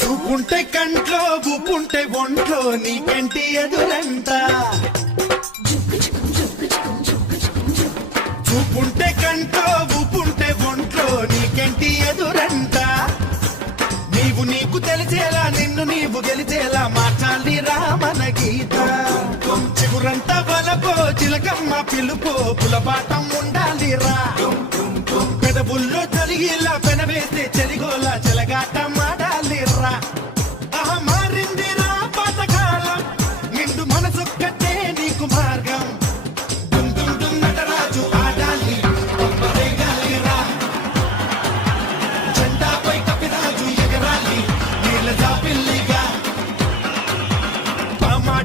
చూపుంటే కంట్లో గుప్పుంటే ఒంట్లో నీకెంటి ఎదురంట. చూపుంటే కంట్లో గుప్పుంటే ఒంట్లో నీకెంటి ఎదురంట. నీకు తెలిసేలా నిన్ను నీవు గెలిచేలా మార్చాలి రామన గీత. చిగురంతా బలపో చిలకమ్మ పిలుపో పులపాటం ఉండాలి రా.